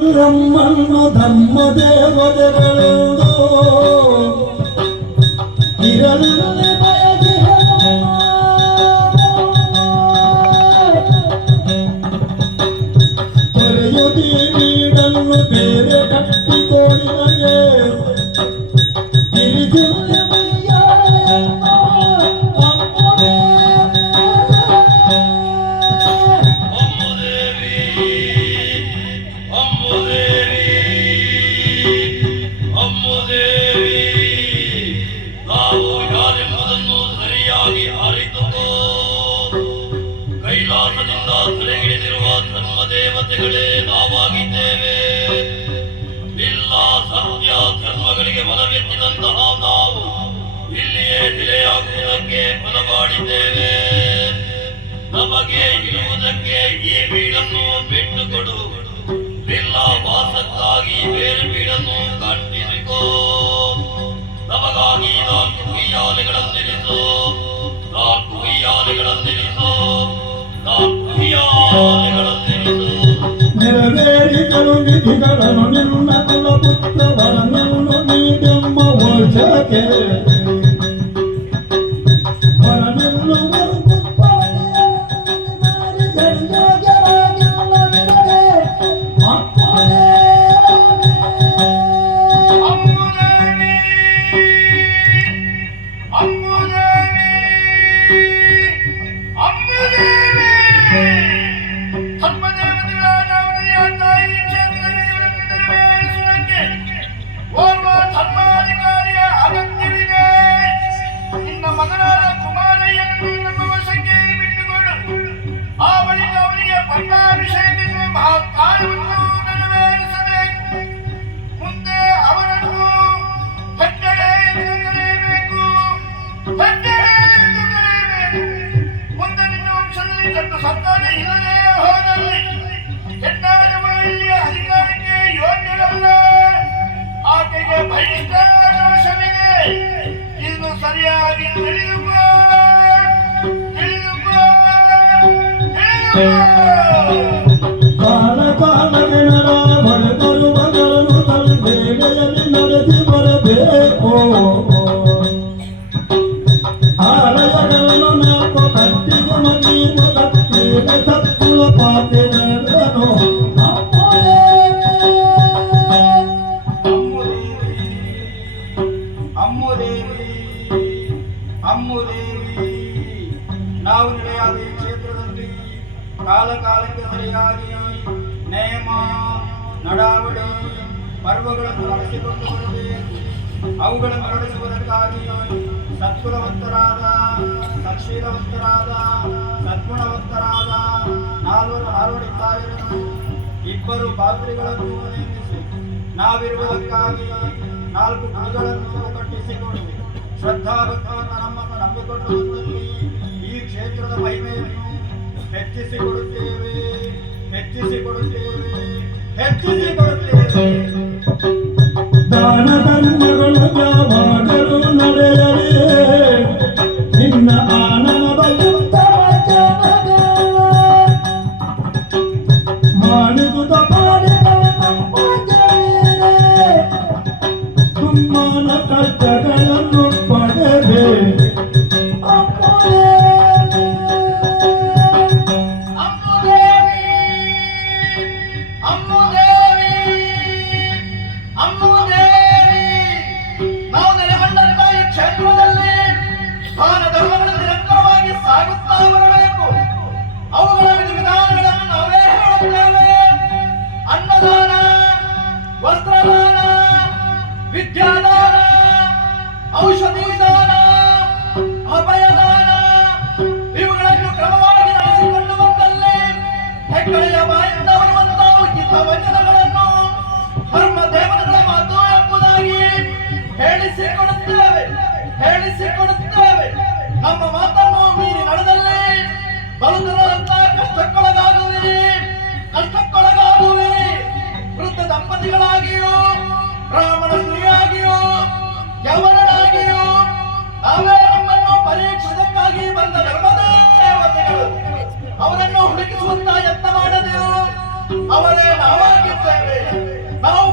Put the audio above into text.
ನಮ್ಮನ್ನು ಧರ್ಮ ದೇವತೆಗಳೆಂದು ಇರಲಿ ತೊರೆಯುದಿ ನೀಡನ್ನು ಬೇರೆ ಕಟ್ಟಿಕೋಡಿಮಗೆ ತಿರುಗಿಲ್ಲ ದೇವತೆಗಳೇ ನಾವಾಗಿದ್ದೇವೆ శరణు నిన్న కుల Yeah. ಅವನಿಗೆ ಪಟ್ಟಾಭಿಷೇಕದ ಮಹತ್ ಕಾರ್ಯವನ್ನು ನೆರವೇರಿಸಬೇಕು. ಮುಂದೆ ಅವನನ್ನು ಹೆಗ್ಗಡೆ ಎಂದು ಕರೆಯಬೇಕು. ಹೆಗ್ಗಡೆ ಎಂದು ನಿನ್ನ ವಂಶದಲ್ಲಿ ದೊಡ್ಡ ಸಂತಾನ ಇಲ್ಲದೆ ಹೋದಲ್ಲಿ ಹೆಣ್ಣಾದವ ಅಧಿಕಾರಕ್ಕೆ ಯೋಗ್ಯರಲ್ಲ ಇದು ಸರಿಯಾಗಿ ತಿಳಿದುಕೋ. ನಾವು ನೆಲೆಯಾದ ಈ ಕ್ಷೇತ್ರದಲ್ಲಿ ಕಾಲ ಕಾಲಕ್ಕೆ ಸರಿಯಾಗಿ ನೇಮ, ನಡಾವಳಿ, ಪರ್ವಗಳನ್ನು ಬರಬೇಕು ಅವುಗಳನ್ನು ನಡೆಸುವುದಕ್ಕಾಗಿ ಸತ್ಕುಲವಂತರಾದ, ಸತ್ಶೀಲವಂತರಾದ, ಸದ್ಗುಣವಂತರಾದ ನಾಲ್ವರು ನಾಲ್ವಡಿ ತಾಯರನ್ನು ಇಬ್ಬರು ಪಾತ್ರಿಗಳನ್ನು ನೇಮಿಸಿ, ನಾವಿರುವುದಕ್ಕಾಗಿ ನಾಲ್ಕು ಗುಣಗಳನ್ನು ಕಟ್ಟಿಸಿಕೊಂಡು ಶ್ರದ್ಧಾಭಕ್ತವನ್ನು ನಮ್ಮನ್ನು ನಂಬಿಕೊಂಡು ಬಂದಲ್ಲಿ ಈ ಕ್ಷೇತ್ರದ ಮಹಿಮೆಯನ್ನು ಹೆಚ್ಚಿಸಿಕೊಡುತ್ತೇವೆ. ದಾನ ಧರ್ಮಗಳು ಯಾವಾಗಲೂ ನಡೆಯಲೇ ನಿನ್ನ ಆನಂದ ಮಾಡಿದುದ ಹೇಳಿಸಿಕೊಡುತ್ತೇವೆ. ನಮ್ಮ ಮಾತನ್ನು ಮೀರಿ ನಡೆದಲ್ಲಿ ಬರುತ್ತಿರುವಂತ ಕಷ್ಟಕ್ಕೊಳಗಾಗುವಿರಿ. ಕಷ್ಟಕ್ಕೊಳಗಾಗುವಿರಿ. ವೃದ್ಧ ದಂಪತಿಗಳಾಗಿಯೂ, ಬ್ರಾಹ್ಮಣ ಸ್ತ್ರೀಯಾಗಿಯೂ ಯವರನಾಗಿಯೂ ನಾವೇ ನಮ್ಮನ್ನು ಪರೀಕ್ಷಿಸಕ್ಕಾಗಿ ಬಂದ ಧರ್ಮದೇವತೆಗಳು ಅವರನ್ನು ಹುಡುಕಿಸುವಂತ ಯತ್ನ ಮಾಡದಿರು ಅವರೇ ನಾವಾಗಿದ್ದೇವೆ. ನಾವು